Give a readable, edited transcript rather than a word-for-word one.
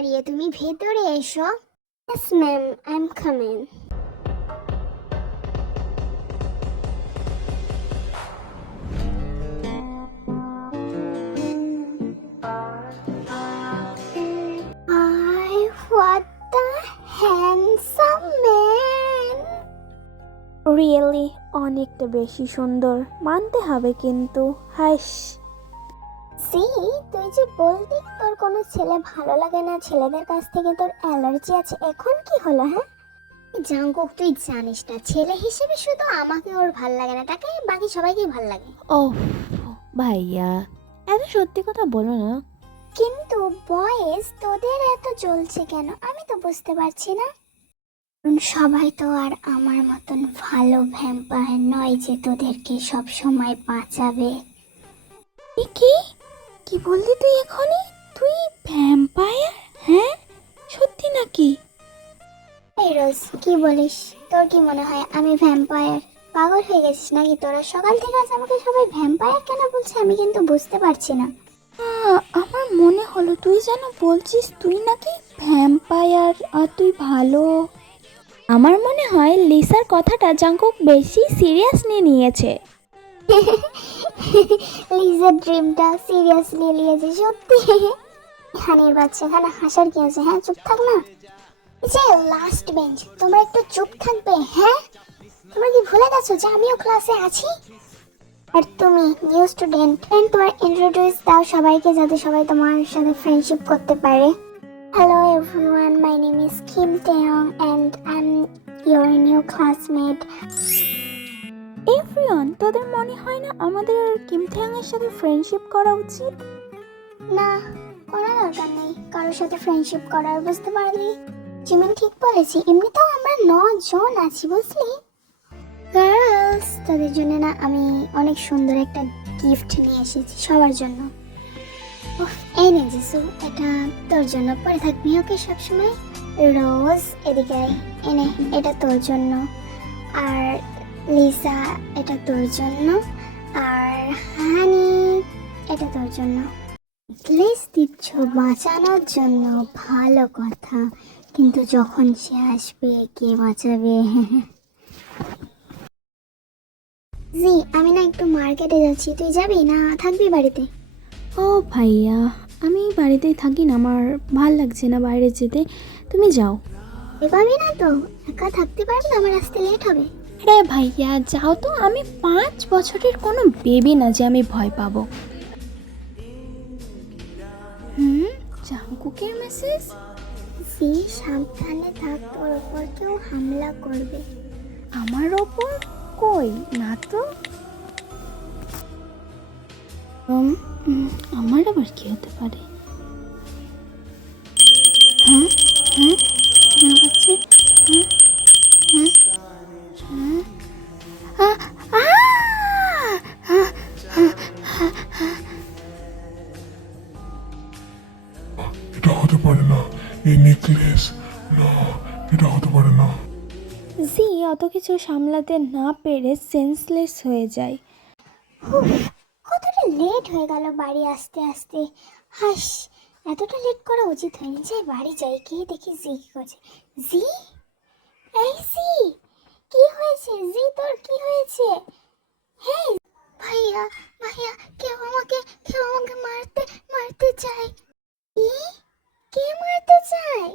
দাঁড়িয়ে, তুমি ভেতরে এসো। Yes ma'am, I am coming. What the handsome man! Really অনেকটা বেশি সুন্দর, মানতে হবে কিন্তু। হাইস, সি, তুই যে বলতি তোর কোনো ছেলে ভালো লাগে না, ছেলেদের কাছ থেকে তোর অ্যালার্জি আছে, এখন কি হলো? হ্যাঁ জাঙ্কুক, তুই জানিস না, ছেলে হিসেবে শুধু আমাকে ওর ভাল লাগে না, তাকে বাকি সবাইকেই ভাল লাগে। ও ভাইয়া, এত সত্যি কথা বলো না। কিন্তু বয়েস তোদের এত জ্বলছে কেন, আমি তো বুঝতে পারছি না। কারণ সবাই তো আর আমার মতন ভালো ভ্যাম্পায়ার নয় যে তোদেরকে সব সময় বাঁচাবে। কি কি বললি তুই এখনই? তুই ভ্যাম্পায়ার? হ্যাঁ, সত্যি নাকি? এই রোজ, কি বলিস? তোর কি মনে হয় আমি ভ্যাম্পায়ার? পাগল হয়ে গেছিস নাকি তোরা? সকাল থেকে আজ আমাকে সবাই ভ্যাম্পায়ার কেন বলছে, আমি কিন্তু বুঝতে পারছি না। আমার মনে হলো তুই যেন বলছিস তুই নাকি ভ্যাম্পায়ার আর তুই ভালো। আমার মনে হয় লিসার কথাটা জাঙ্কুক বেশি সিরিয়াসলি নিয়েছে। লিজার ড্রিমটা সিরিয়াসলি নিয়েছে সত্যি। খানির বাচ্চা, এখানে হাসার কি আছে? হ্যাঁ চুপ থাক না। যে লাস্ট বেঞ্চ, তোমরা একটু চুপ থাকবে? হ্যাঁ, তোমরা কি ভুলে গেছো যে আমিও ক্লাসে আছি? আর তুমি নিউ স্টুডেন্ট, তোমার ইন্ট্রোডিউস দাও সবাইকে, যাতে সবাই তোমার সাথে ফ্রেন্ডশিপ করতে পারে। Hello everyone, my name is Kim Taeyong and I am your new classmate. Everyone, তোদের মনে হয় না আমাদের আর কিম থ্যাং এর সাথে ফ্রেন্ডশিপ করা উচিত? না, কোনো দরকার নেই কারোর সাথে ফ্রেন্ডশিপ করার, বুঝতে পারলি? জিমিন ঠিক বলেছি, এমনিতেও আমরা 9 জন আছি, বুঝলি? গার্লস, তাদের জন্য না আমি অনেক সুন্দর একটা গিফট নিয়ে এসেছি সবার জন্য। উফ, এই নে জিসু, এটা তোর জন্য, পরে থাকবি ওকে সবসময়। রোজ এদিকে আয়, এনে এটা তোর জন্য। আর লিসা, এটা তোর জন্য। আর হানি, এটা তোর জন্য। নেকলেস দিচ্ছ বাঁচানোর জন্য, ভালো কথা, কিন্তু যখন সে আসবে কে বাঁচাবে? জি, আমি না একটু মার্কেটে যাচ্ছি, তুই যাবি না থাকবি বাড়িতে? ও ভাইয়া, আমি বাড়িতেই থাকি না, আমার ভাল লাগছে না বাইরে যেতে, তুমি যাও। পাবি না তো? একা থাকতে পারবি না, আমার আসতে লেট হবে। আরে ভাইয়া যাও তো, আমি 5 বছরের কোনো বেবি না যে আমি ভয় পাবো। জাঙ্কুকের মেসেজ। জি, সাবধানে থাক, তোর ওপর কেউ হামলা করবে। আমার ওপর? কই না তো। আমার আবার কি হতে পারে? হ্যাঁ হ্যাঁ, শোনা পাচ্ছে? হ্যাঁ হ্যাঁ হ্যাঁ, এটা হতে পারে না, এই নেকলেস, না, এটা হতে পারে না। জি অত কিছু সামলাতে না পেরে সেন্সলেস হয়ে যায়। কতটা লেট হয়ে গেল বাড়ি আসতে আসতে। হাস, এতটা লেট করা উচিত হয়নি। যে বাড়ি যাই, গিয়ে দেখি জি কি করছে। জি, এই জি, কি হয়েছে? জি তোর কি হয়েছে? হ্যাঁ ভাইয়া, ভাইয়া, কেউ আমাকে মারতে মারতে চায়। কি? কে মারতে চায়?